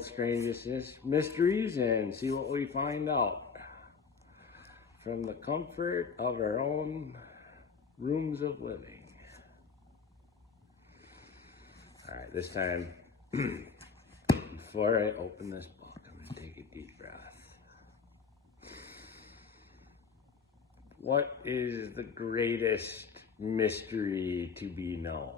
world's strangest mysteries and see what we find out from the comfort of our own rooms of living. All right, this time, before I open this book, I'm going to take a deep breath. What is the greatest mystery to be known?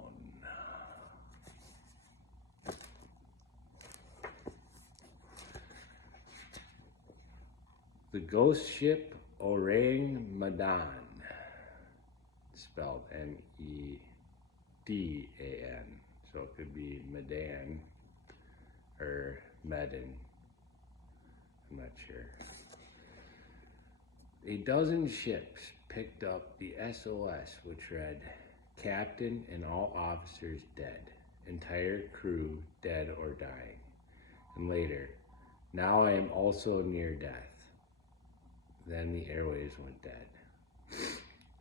The ghost ship Orang Medan, spelled Medan, so it could be Medan or Medan, I'm not sure. A dozen ships picked up the SOS, which read, "Captain and all officers dead, entire crew dead or dying." And later, "Now I am also near death." Then the airwaves went dead.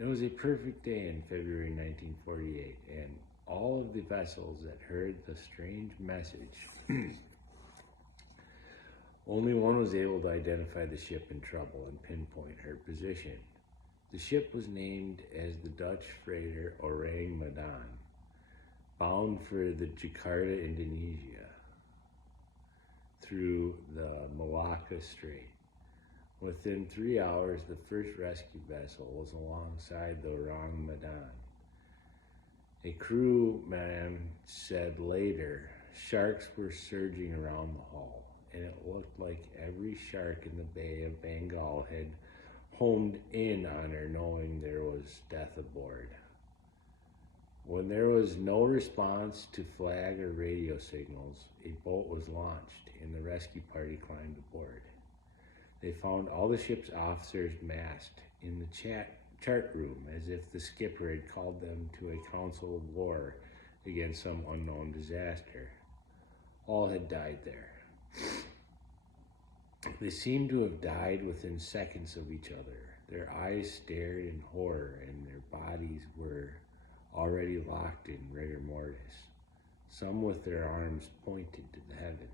It was a perfect day in February 1948, and all of the vessels that heard the strange message, only one was able to identify the ship in trouble and pinpoint her position. The ship was named as the Dutch freighter Orang Medan, bound for the Jakarta, Indonesia, through the Malacca Strait. Within 3 hours, the first rescue vessel was alongside the Orang Medan. A crewman said later, sharks were surging around the hull, and it looked like every shark in the Bay of Bengal had homed in on her, knowing there was death aboard. When there was no response to flag or radio signals, a boat was launched, and the rescue party climbed aboard. They found all the ship's officers massed in the chart room as if the skipper had called them to a council of war against some unknown disaster. All had died there. They seemed to have died within seconds of each other. Their eyes stared in horror, and their bodies were already locked in rigor mortis, some with their arms pointed to the heavens.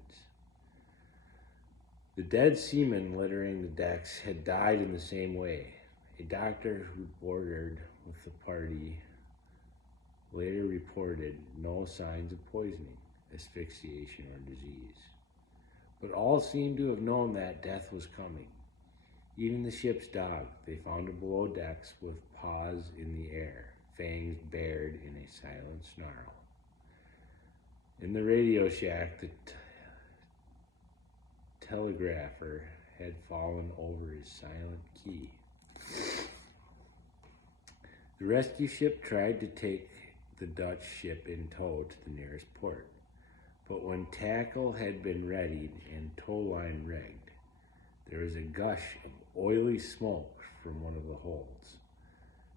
The dead seamen littering the decks had died in the same way. A doctor who boarded with the party later reported no signs of poisoning, asphyxiation, or disease. But all seemed to have known that death was coming. Even the ship's dog, they found it below decks with paws in the air, fangs bared in a silent snarl. In the radio shack, the telegrapher had fallen over his silent key. The rescue ship tried to take the Dutch ship in tow to the nearest port, but when tackle had been readied and tow line rigged, there was a gush of oily smoke from one of the holds.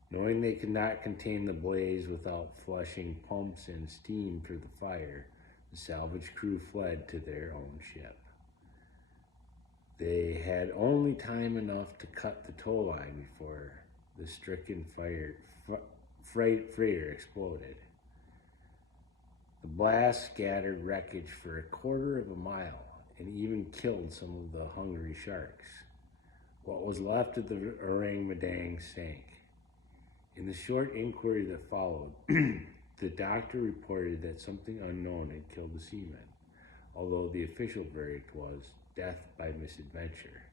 Knowing they could not contain the blaze without flushing pumps and steam for the fire, the salvage crew fled to their own ship. They had only time enough to cut the tow line before the stricken freighter exploded. The blast scattered wreckage for a quarter of a mile and even killed some of the hungry sharks. What was left of the Orang Medan sank. In the short inquiry that followed, the doctor reported that something unknown had killed the seamen, although the official verdict was death by misadventure.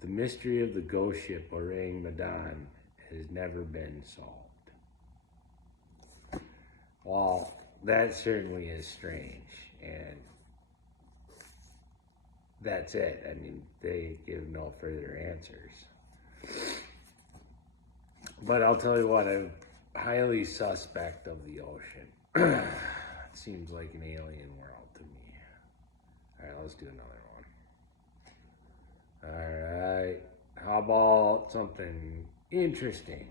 The mystery of the ghost ship Orang Medan has never been solved. Well, that certainly is strange, and that's it. I mean, they give no further answers. But I'll tell you what, I'm highly suspect of the ocean. It seems like an alien world to me. All right, let's do another one. All right, how about something interesting?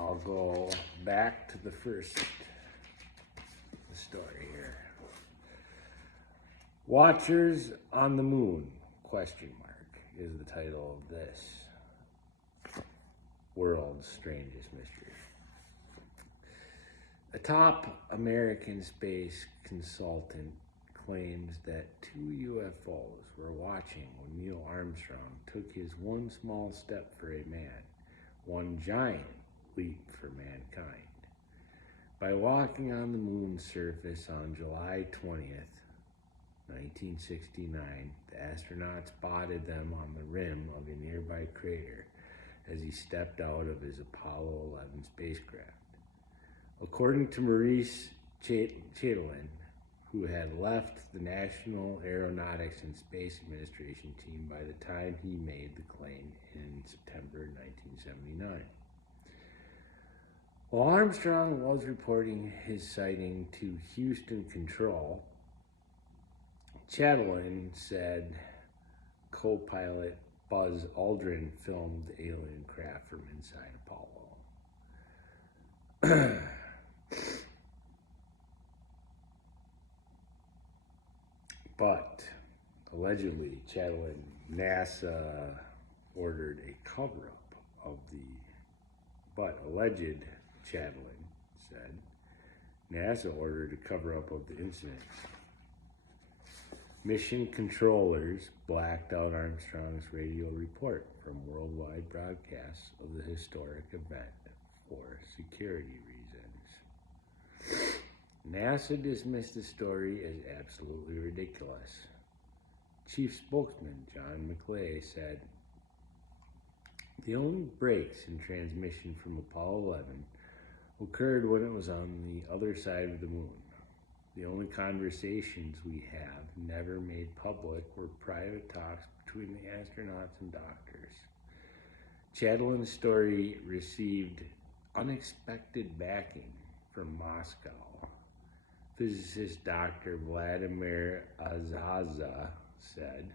I'll go back to the first story here. Watchers on the Moon, ? Is the title of this world's strangest mystery. A top American space consultant claims that 2 UFOs were watching when Neil Armstrong took his one small step for a man, one giant leap for mankind. By walking on the moon's surface on July 20th, 1969, the astronauts spotted them on the rim of a nearby crater as he stepped out of his Apollo 11 spacecraft. According to Maurice Chatelain, who had left the National Aeronautics and Space Administration team by the time he made the claim in September 1979. While Armstrong was reporting his sighting to Houston Control, Chatelain said co-pilot Buzz Aldrin filmed the alien craft from inside Apollo. But allegedly, NASA ordered a cover-up of the. But alleged Chatelain said NASA ordered a cover-up of the incident. Mission controllers blacked out Armstrong's radio report from worldwide broadcasts of the historic event for security reasons. NASA dismissed the story as absolutely ridiculous. Chief spokesman John McClay said, "The only breaks in transmission from Apollo 11 occurred when it was on the other side of the moon. The only conversations we have never made public were private talks between the astronauts and doctors." Chatelain's story received unexpected backing from Moscow. Physicist Dr. Vladimir Azaza said,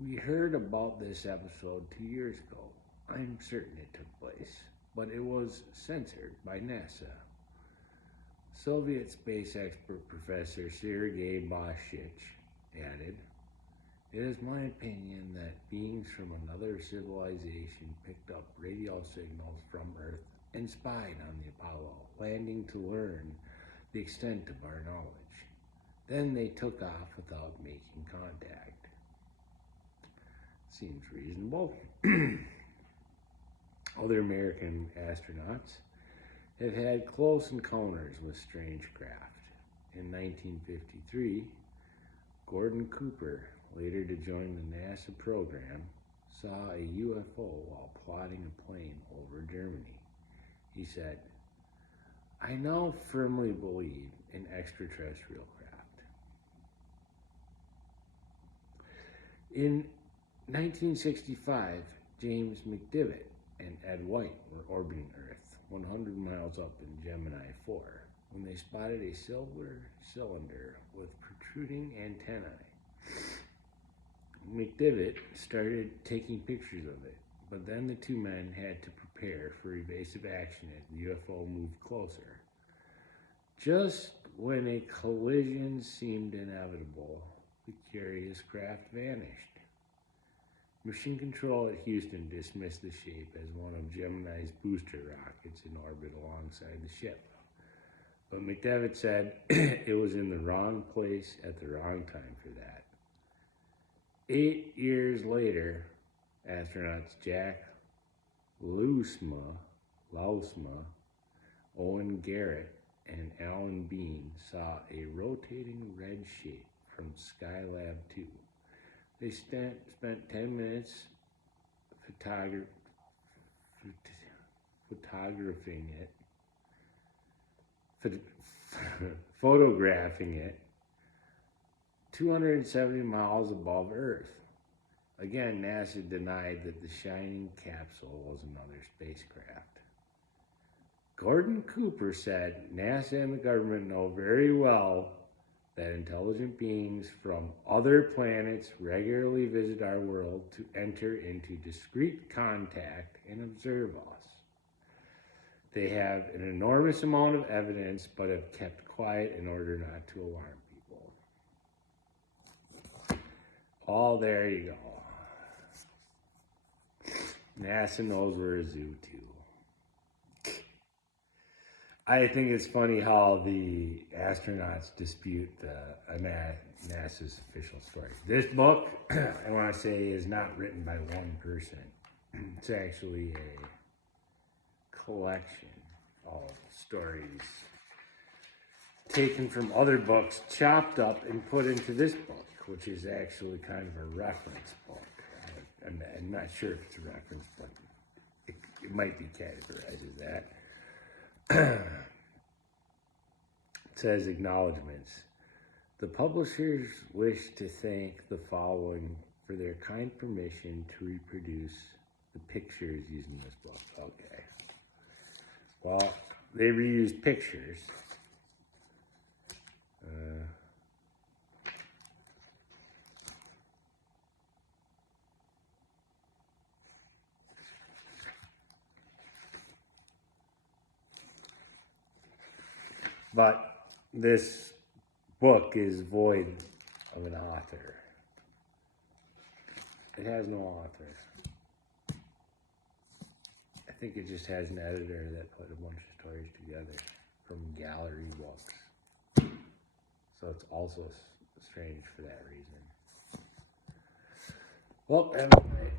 "We heard about this episode 2 years ago. I'm certain it took place, but it was censored by NASA." Soviet space expert Professor Sergei Boshich added, "It is my opinion that beings from another civilization picked up radio signals from Earth and spied on the Apollo landing to learn the extent of our knowledge. Then they took off without making contact." Seems reasonable. Other American astronauts have had close encounters with strange craft. In 1953, Gordon Cooper, later to join the NASA program, saw a UFO while plotting a plane over Germany. He said, "I now firmly believe in extraterrestrial craft." In 1965, James McDivitt and Ed White were orbiting Earth 100 miles up in Gemini 4 when they spotted a silver cylinder with protruding antennae. McDivitt started taking pictures of it, but then the two men had to prepare for evasive action as the UFO moved closer. Just when a collision seemed inevitable, the curious craft vanished. Mission Control at Houston dismissed the shape as one of Gemini's booster rockets in orbit alongside the ship. But McDevitt said it was in the wrong place at the wrong time for that. 8 years later, astronauts Jack Lousma, Owen Garrett, and Alan Bean saw a rotating red shape from Skylab 2. They spent 10 minutes photographing it 270 miles above Earth. Again, NASA denied that the shining capsule was another spacecraft. Gordon Cooper said NASA and the government know very well that intelligent beings from other planets regularly visit our world to enter into discreet contact and observe us. They have an enormous amount of evidence, but have kept quiet in order not to alarm people. Oh, there you go. NASA knows we're a zoo too. I think it's funny how the astronauts dispute NASA's official story. This book, I want to say, is not written by one person. It's actually a collection of stories taken from other books, chopped up, and put into this book, which is actually kind of a reference book. I'm not sure if it's a reference, but it might be categorized as that. It says acknowledgments. The publishers wish to thank the following for their kind permission to reproduce the pictures used in this book. Okay. Well, they reused pictures. But this book is void of an author. It has no author. I think it just has an editor that put a bunch of stories together from gallery books. So it's also strange for that reason. Well, anyway.